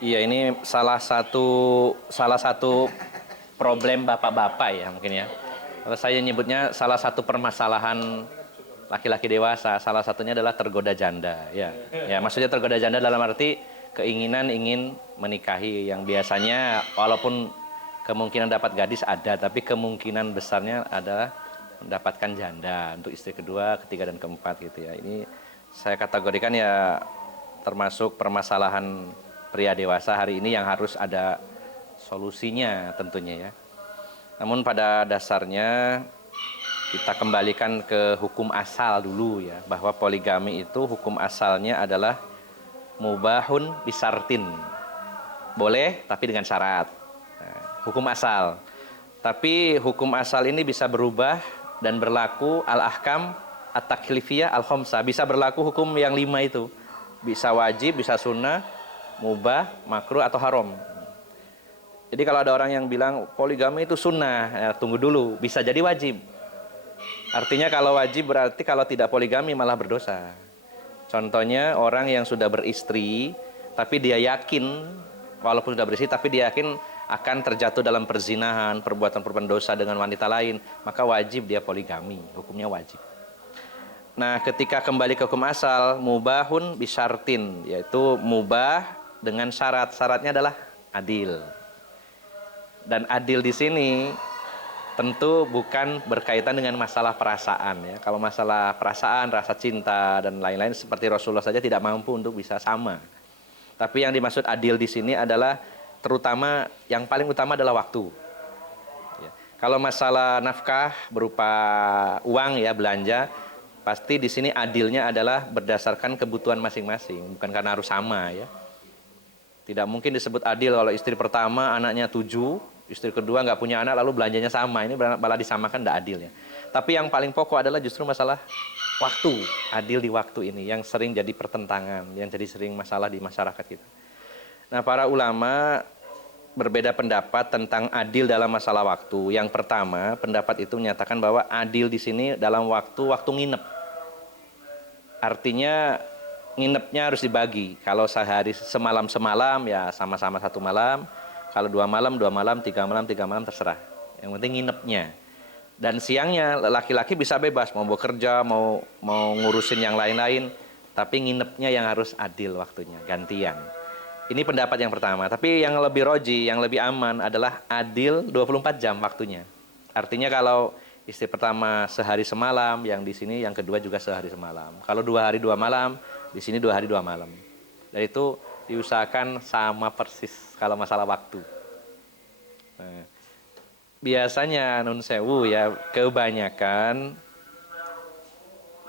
Iya, ini salah satu problem bapak-bapak ya mungkin ya. Kalau saya nyebutnya salah satu permasalahan laki-laki dewasa, salah satunya adalah tergoda janda. Ya, ya maksudnya tergoda janda dalam arti keinginan ingin menikahi yang biasanya walaupun kemungkinan dapat gadis ada, tapi kemungkinan besarnya adalah mendapatkan janda untuk istri kedua, ketiga dan keempat gitu ya. Ini saya kategorikan ya termasuk permasalahan pria dewasa hari ini yang harus ada solusinya tentunya ya. Namun pada dasarnya kita kembalikan ke hukum asal dulu ya, bahwa poligami itu hukum asalnya adalah mubahun bisartin. Boleh tapi dengan syarat. Nah, hukum asal. Tapi hukum asal ini bisa berubah dan berlaku al-ahkam at-taklifiyah al-khamsah. Bisa berlaku hukum yang 5 itu. Bisa wajib, bisa sunnah, mubah, makruh atau haram. Jadi kalau ada orang yang bilang poligami itu sunnah, ya, tunggu dulu, bisa jadi wajib. Artinya kalau wajib berarti kalau tidak poligami malah berdosa. Contohnya orang yang sudah beristri, tapi dia yakin, walaupun sudah beristri, tapi dia yakin akan terjatuh dalam perzinahan, perbuatan-perbuatan dosa dengan wanita lain, maka wajib dia poligami, hukumnya wajib. Nah, ketika kembali ke hukum asal, mubahun bisyartin, yaitu mubah dengan syarat. Syaratnya adalah adil. Dan adil di sini tentu bukan berkaitan dengan masalah perasaan ya. Kalau masalah perasaan, rasa cinta dan lain-lain seperti Rasulullah saja tidak mampu untuk bisa sama. Tapi yang dimaksud adil di sini adalah terutama yang paling utama adalah waktu. Ya. Kalau masalah nafkah berupa uang ya belanja, pasti di sini adilnya adalah berdasarkan kebutuhan masing-masing, bukan karena harus sama ya. Tidak mungkin disebut adil kalau istri pertama anaknya 7, istri kedua nggak punya anak lalu belanjanya sama. Ini malah disamakan, tidak adil ya. Tapi yang paling pokok adalah justru masalah waktu. Adil di waktu ini yang sering jadi pertentangan, yang jadi sering masalah di masyarakat kita. Nah, para ulama berbeda pendapat tentang adil dalam masalah waktu. Yang pertama, pendapat itu menyatakan bahwa adil di sini dalam waktu nginep. Artinya nginepnya harus dibagi. Kalau sehari semalam ya sama-sama satu malam. Kalau 2 malam, 2 malam, 3 malam, 3 malam terserah. Yang penting nginepnya. Dan siangnya laki-laki bisa bebas mau bekerja, mau ngurusin yang lain-lain, tapi nginepnya yang harus adil waktunya, gantian. Ini pendapat yang pertama. Tapi yang lebih roji, yang lebih aman adalah adil 24 jam waktunya. Artinya kalau istri pertama sehari semalam, yang di sini yang kedua juga sehari semalam. Kalau 2 hari 2 malam, di sini 2 hari 2 malam. Dan itu diusahakan sama persis kalau masalah waktu. Nah, biasanya nun sewu ya, kebanyakan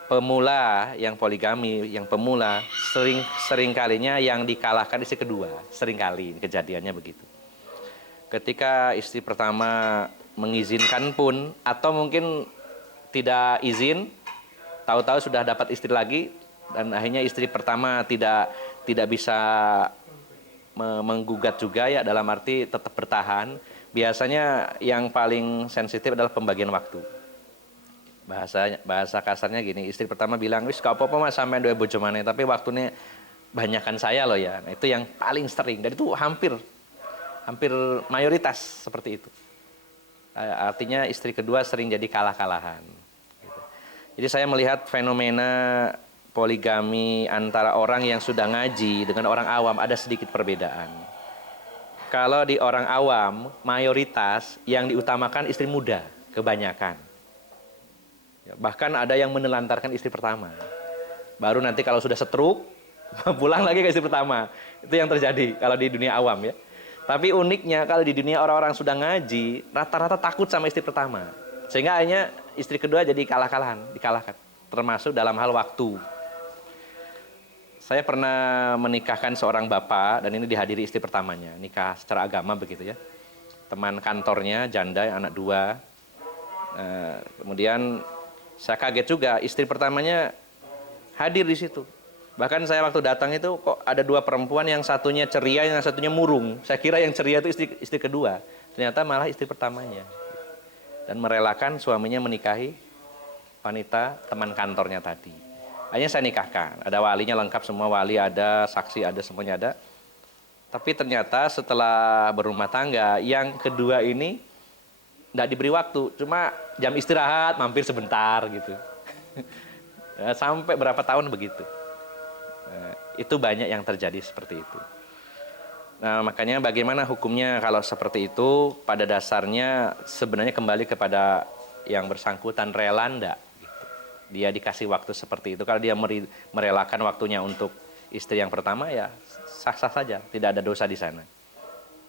pemula yang poligami, yang pemula sering kalinya yang dikalahkan istri kedua, sering kali kejadiannya begitu. Ketika istri pertama mengizinkan pun atau mungkin tidak izin, tahu-tahu sudah dapat istri lagi dan akhirnya istri pertama tidak bisa menggugat juga ya, dalam arti tetap bertahan. Biasanya yang paling sensitif adalah pembagian waktu. Bahasa kasarnya gini, istri pertama bilang, wis gak apa-apa mas sampai dua bojo maneh, tapi waktunya banyakan saya loh ya. Nah, itu yang paling sering dan itu hampir mayoritas seperti itu. Artinya istri kedua sering jadi kalah-kalahan. Jadi saya melihat fenomena poligami antara orang yang sudah ngaji dengan orang awam ada sedikit perbedaan. Kalau di orang awam, mayoritas yang diutamakan istri muda, kebanyakan. Bahkan ada yang menelantarkan istri pertama. Baru nanti kalau sudah setruk, pulang lagi ke istri pertama. Itu yang terjadi kalau di dunia awam ya. Tapi uniknya kalau di dunia orang-orang sudah ngaji, rata-rata takut sama istri pertama. Sehingga akhirnya istri kedua jadi dikalahkan. Termasuk dalam hal waktu. Saya pernah menikahkan seorang bapak dan ini dihadiri istri pertamanya, nikah secara agama begitu ya. Teman kantornya janda, anak 2. Kemudian saya kaget juga istri pertamanya hadir di situ. Bahkan saya waktu datang itu kok ada 2 perempuan, yang satunya ceria, yang satunya murung. Saya kira yang ceria itu istri kedua, ternyata malah istri pertamanya. Dan merelakan suaminya menikahi wanita teman kantornya tadi. Akhirnya saya nikahkan, ada walinya lengkap semua, wali ada, saksi ada, semuanya ada. Tapi ternyata setelah berumah tangga, yang kedua ini nggak diberi waktu, cuma jam istirahat mampir sebentar gitu. Ya, sampai berapa tahun begitu. Nah, itu banyak yang terjadi seperti itu. Nah, makanya bagaimana hukumnya kalau seperti itu? Pada dasarnya sebenarnya kembali kepada yang bersangkutan rela enggak gitu. Dia dikasih waktu seperti itu. Kalau dia merelakan waktunya untuk istri yang pertama, ya sah-sah saja, tidak ada dosa di sana.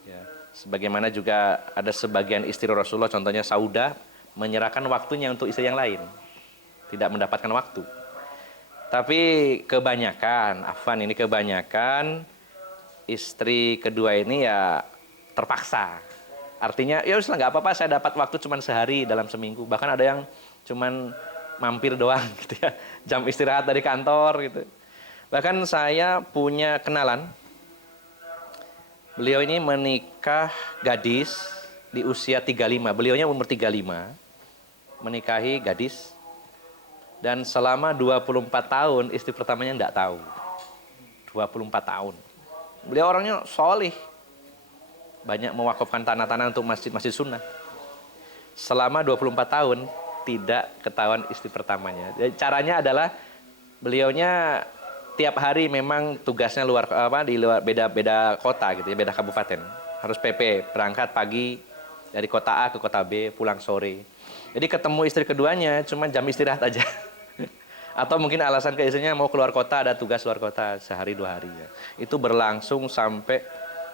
Ya. Sebagaimana juga ada sebagian istri Rasulullah, contohnya Saudah, menyerahkan waktunya untuk istri yang lain, tidak mendapatkan waktu. Tapi kebanyakan, ini kebanyakan istri kedua ini ya terpaksa. Artinya ya sudah nggak apa-apa, saya dapat waktu cuma sehari dalam seminggu. Bahkan ada yang cuman mampir doang gitu ya, jam istirahat dari kantor gitu. Bahkan saya punya kenalan, beliau ini menikah gadis di usia 35, beliaunya umur 35, menikahi gadis, dan selama 24 tahun istri pertamanya enggak tahu. 24 tahun. Beliau orangnya solih, banyak mewakafkan tanah-tanah untuk masjid-masjid sunnah. Selama 24 tahun tidak ketahuan istri pertamanya. Jadi caranya adalah beliaunya tiap hari memang tugasnya di luar, beda kota gitu ya, beda kabupaten. Harus PP, berangkat pagi dari kota A ke kota B, pulang sore. Jadi ketemu istri keduanya cuma jam istirahat aja. Atau mungkin alasan ke istrinya mau keluar kota, ada tugas luar kota sehari 2 hari ya. Itu berlangsung sampai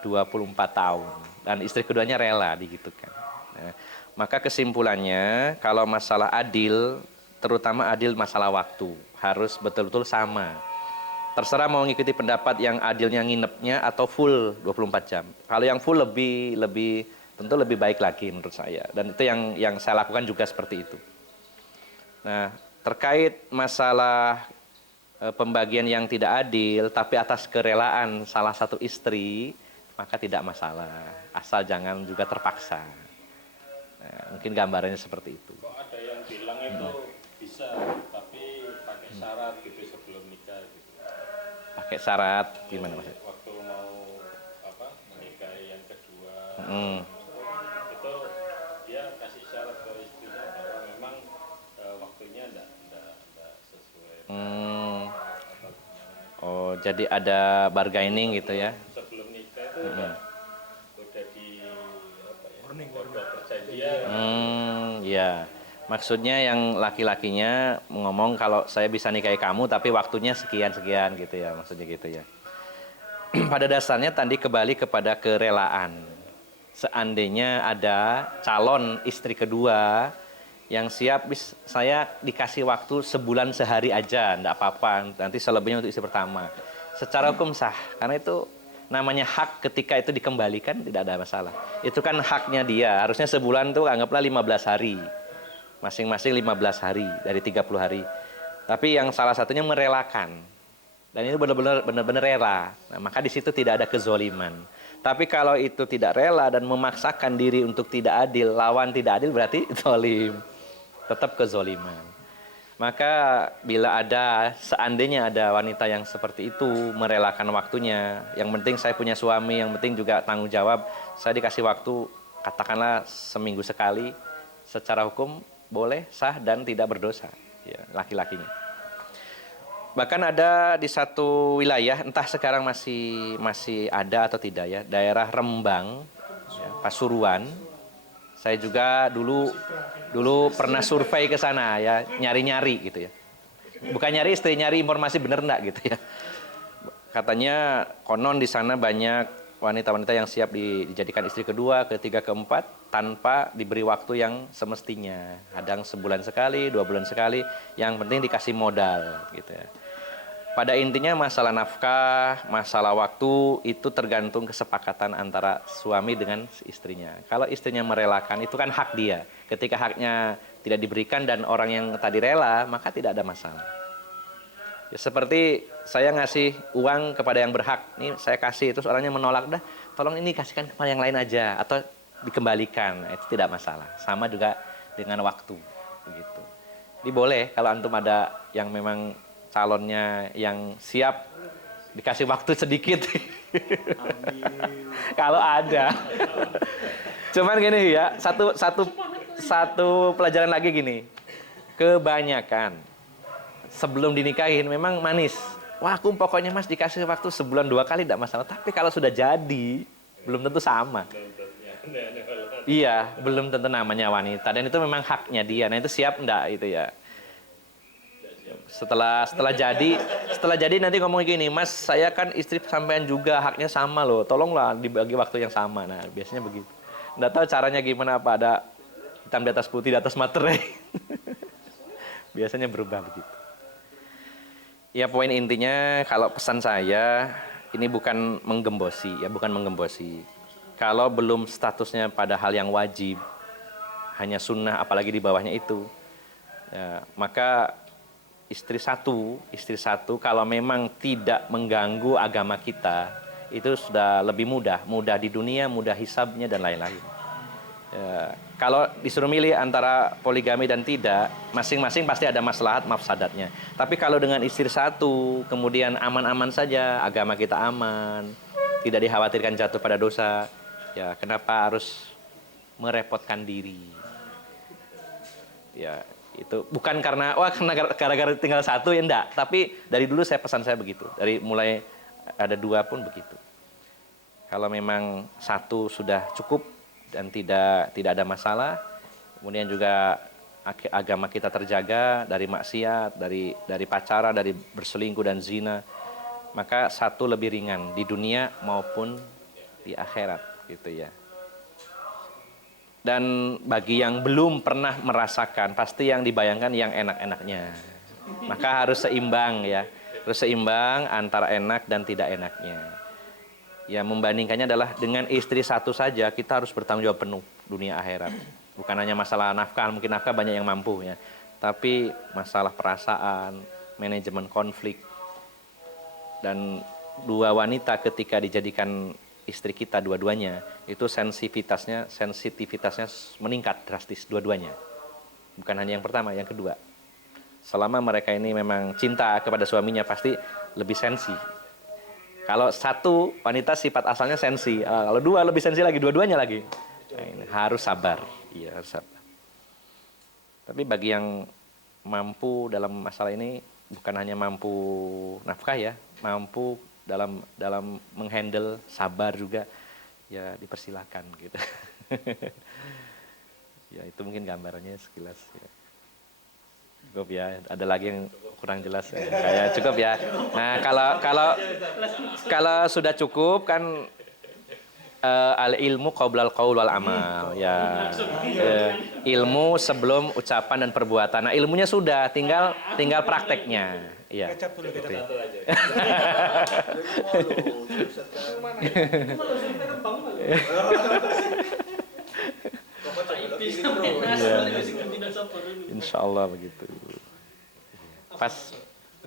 24 tahun dan istri keduanya rela digitukan. Nah, maka kesimpulannya kalau masalah adil, terutama adil masalah waktu, harus betul-betul sama. Terserah mau ngikuti pendapat yang adilnya nginepnya atau full 24 jam. Kalau yang full tentu lebih baik lagi menurut saya. Dan itu yang saya lakukan juga seperti itu. Nah, terkait masalah pembagian yang tidak adil tapi atas kerelaan salah satu istri, maka tidak masalah, asal jangan juga terpaksa. Nah, mungkin gambarannya seperti itu. Kok ada yang bilang itu bisa, tapi pakai syarat gitu sebelum nikah gitu. Pakai syarat gimana Mas? Waktu mau menikahi yang kedua, itu dia kasih syarat ke istrinya bahwa memang waktunya enggak sesuai. Oh, jadi ada bargaining gitu ya? Sebelum nikah itu udah di perjanjian. Ya. Maksudnya yang laki-lakinya ngomong kalau saya bisa nikahi kamu tapi waktunya sekian-sekian gitu ya, maksudnya gitu ya. Pada dasarnya tadi kembali kepada kerelaan. Seandainya ada calon istri kedua yang siap, saya dikasih waktu sebulan sehari aja, enggak apa-apa, nanti selebihnya untuk istri pertama. Secara hukum sah, karena itu namanya hak, ketika itu dikembalikan tidak ada masalah. Itu kan haknya dia, harusnya sebulan tuh anggaplah 15 hari. Masing-masing 15 hari dari 30 hari. Tapi yang salah satunya merelakan. Dan ini benar-benar rela. Nah, maka di situ tidak ada kezoliman. Tapi kalau itu tidak rela dan memaksakan diri untuk tidak adil, lawan tidak adil berarti zolim. Tetap kezoliman. Maka bila seandainya ada wanita yang seperti itu, merelakan waktunya, yang penting saya punya suami, yang penting juga tanggung jawab, saya dikasih waktu katakanlah seminggu sekali, secara hukum boleh, sah, dan tidak berdosa ya, laki-lakinya. Bahkan ada di satu wilayah, entah sekarang masih ada atau tidak ya, daerah Rembang ya, Pasuruan. Saya juga dulu pernah survei ke sana ya, nyari-nyari gitu ya. Bukan nyari istri, nyari informasi bener enggak gitu ya. Katanya konon di sana banyak wanita-wanita yang siap dijadikan istri kedua, ketiga, keempat tanpa diberi waktu yang semestinya. Kadang sebulan sekali, 2 bulan sekali, yang penting dikasih modal gitu ya. Pada intinya masalah nafkah, masalah waktu itu tergantung kesepakatan antara suami dengan istrinya. Kalau istrinya merelakan itu kan hak dia. Ketika haknya tidak diberikan dan orang yang tadi rela, maka tidak ada masalah. Ya, seperti saya ngasih uang kepada yang berhak, nih saya kasih, terus orangnya menolak, dah tolong ini kasihkan kepada yang lain aja, atau dikembalikan, itu tidak masalah. Sama juga dengan waktu, begitu. Ini boleh kalau antum ada yang memang calonnya yang siap dikasih waktu sedikit, Kalau ada. Cuman gini ya, satu pelajaran lagi gini. Kebanyakan sebelum dinikahin memang manis. Wah, aku pokoknya Mas dikasih waktu sebulan 2 kali tidak masalah. Tapi kalau sudah jadi, belum tentu sama. Iya, belum tentu namanya wanita. Dan itu memang haknya dia. Nah itu siap enggak itu ya. Setelah jadi nanti ngomong gini, Mas saya kan istri sampean juga haknya sama loh. Tolonglah dibagi waktu yang sama. Nah biasanya begitu. Nggak tahu caranya gimana, apa ada hitam di atas putih di atas materai. Biasanya berubah begitu. Ya poin intinya kalau pesan saya ini bukan menggembosi ya, bukan menggembosi. Kalau belum statusnya pada hal yang wajib, hanya sunnah apalagi di bawahnya itu, ya, maka istri satu kalau memang tidak mengganggu agama kita, itu sudah lebih mudah di dunia, mudah hisabnya dan lain-lain. Ya, kalau disuruh milih antara poligami dan tidak, masing-masing pasti ada maslahat mafsadatnya. Tapi kalau dengan istri satu, kemudian aman-aman saja, agama kita aman, tidak dikhawatirkan jatuh pada dosa, ya kenapa harus merepotkan diri? Ya itu bukan karena gara-gara tinggal satu ya enggak, tapi dari dulu pesan saya begitu, dari mulai ada 2 pun begitu. Kalau memang satu sudah cukup dan tidak ada masalah, kemudian juga agama kita terjaga dari maksiat, dari pacaran, dari berselingkuh dan zina, maka satu lebih ringan di dunia maupun di akhirat gitu ya. Dan bagi yang belum pernah merasakan, pasti yang dibayangkan yang enak-enaknya. Maka harus seimbang ya. Harus seimbang antara enak dan tidak enaknya. Ya membandingkannya adalah dengan istri satu saja, kita harus bertanggung jawab penuh dunia akhirat. Bukan hanya masalah nafkah, mungkin nafkah banyak yang mampu ya. Tapi masalah perasaan, manajemen konflik. Dan 2 wanita ketika dijadikan istri kita dua-duanya, itu sensitivitasnya meningkat drastis dua-duanya. Bukan hanya yang pertama, yang kedua. Selama mereka ini memang cinta kepada suaminya, pasti lebih sensi. Kalau satu wanita sifat asalnya sensi, kalau 2 lebih sensi lagi, dua-duanya lagi. Nah, ini harus sabar. Iya, harus sabar. Tapi bagi yang mampu dalam masalah ini, bukan hanya mampu nafkah ya, mampu dalam menghandle, sabar juga, ya dipersilakan gitu. Ya itu mungkin gambarannya sekilas ya. Cukup ya, ada lagi yang kurang jelas ya. Kayak cukup ya. Nah kalau sudah cukup kan al ilmu qoblal qaul wal amal ya. Ilmu sebelum ucapan dan perbuatan. Nah ilmunya sudah, tinggal prakteknya. Iya. Kecap dulu, kecap. Insya Allah begitu. Pas